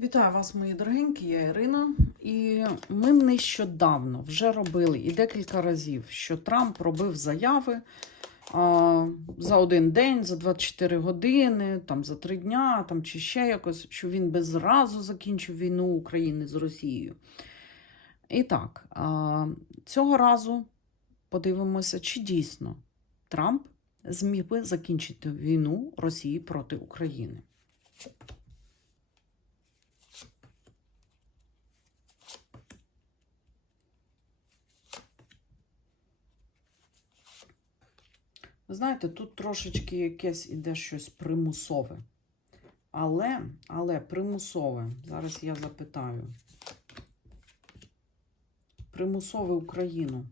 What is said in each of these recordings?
Вітаю вас, мої дорогенькі, я Ірина. І ми нещодавно вже робили і декілька разів, що Трамп робив заяви а, за один день, за 24 години, там за три дня, там чи ще якось, що він без зразу закінчив війну України з Росією. І так, а, цього разу подивимося, чи дійсно Трамп зміг би закінчити війну Росії проти України. Знаєте, тут трошечки якесь іде щось примусове. Але, але примусове. Зараз я запитаю. Примусове Україну.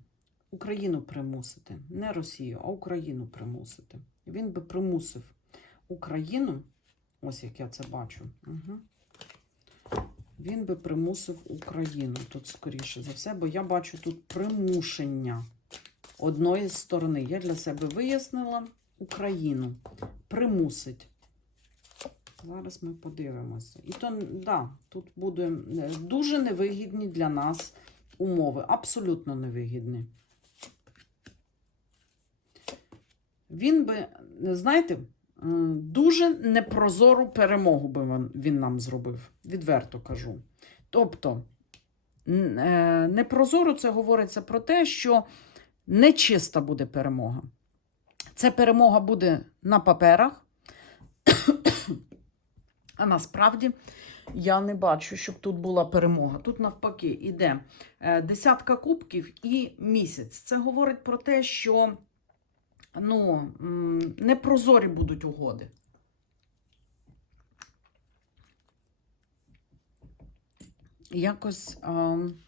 Україну примусити. Не Росію, а Україну примусити. Він би примусив Україну, ось як я це бачу. Угу. Він би примусив Україну тут, скоріше за все, бо я бачу тут примушення одної сторони. Я для себе вияснила Україну. Примусить. Зараз ми подивимося. І то, да, тут буде е, дуже невигідні для нас умови. Абсолютно невигідні. Він би, знаєте, е, дуже непрозору перемогу би він- нам зробив. Відверто кажу. Тобто, е, непрозоро це говориться про те, що нечиста буде перемога. Це перемога буде на паперах, а насправді я не бачу, щоб тут була перемога. Тут навпаки іде е, десятка кубків і місяць. Це говорить про те, що ну, непрозорі будуть угоди. Якось. ем,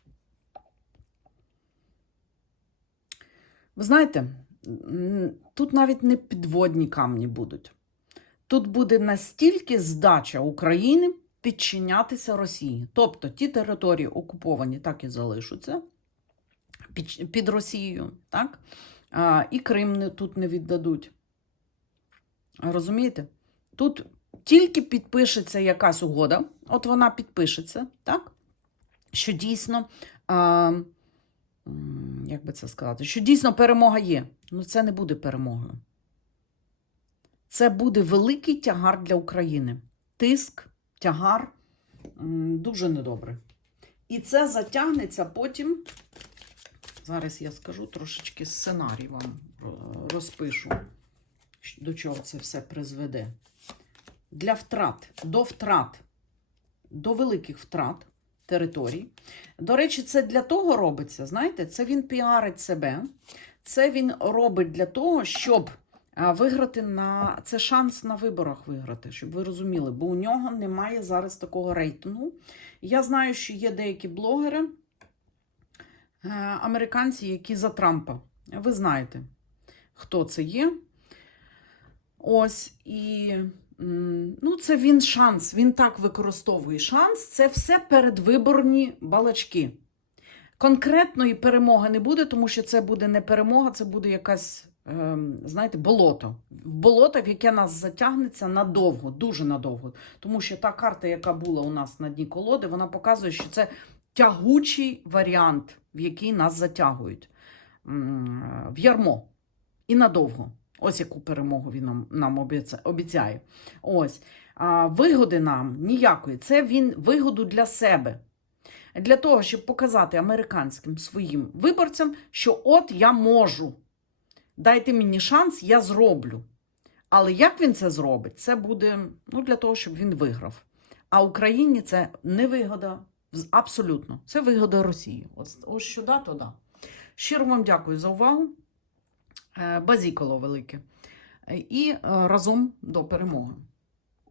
Ви знаєте, тут навіть не підводні камні будуть. Тут буде настільки здача України підчинятися Росії. Тобто ті території окуповані так і залишаться під, Росією, так? І Крим тут не віддадуть. Розумієте? Тут тільки підпишеться якась угода, от вона підпишеться, так? Що дійсно. Як би це сказати, що дійсно перемога є. Ну, це не буде перемогою. Це буде великий тягар для України. Тиск, тягар дуже недобре. І це затягнеться потім. Зараз я скажу трошечки сценарій вам розпишу, до чого це все призведе. Для втрат, до втрат, до великих втрат територій. До речі, це для того робиться, знаєте, це він піарить себе. Це він робить для того, щоб виграти на це шанс на виборах виграти, щоб ви розуміли, бо у нього немає зараз такого рейтингу. Я знаю, що є деякі блогери, е, американці, які за Трампа. Ви знаєте, хто це є. Ось і ну, це він шанс. Він так використовує шанс. Це все передвиборні балачки. Конкретної перемоги не буде, тому що це буде не перемога, це буде якась, ем, знаєте, болото. Болото, в яке нас затягнеться надовго, дуже надовго. Тому що та карта, яка була у нас на дні колоди, вона показує, що це тягучий варіант, в який нас затягують в ярмо і надовго. Ось яку перемогу він нам, обіцяє. Ось. А, вигоди нам ніякої. Це він вигоду для себе. Для того, щоб показати американським своїм виборцям, що от я можу. Дайте мені шанс, я зроблю. Але як він це зробить, це буде ну, для того, щоб він виграв. А Україні це не вигода абсолютно. Це вигода Росії. Ось, ось то да. Щиро вам дякую за увагу. Е, Базіколо велике. Е, І е, разом до перемоги.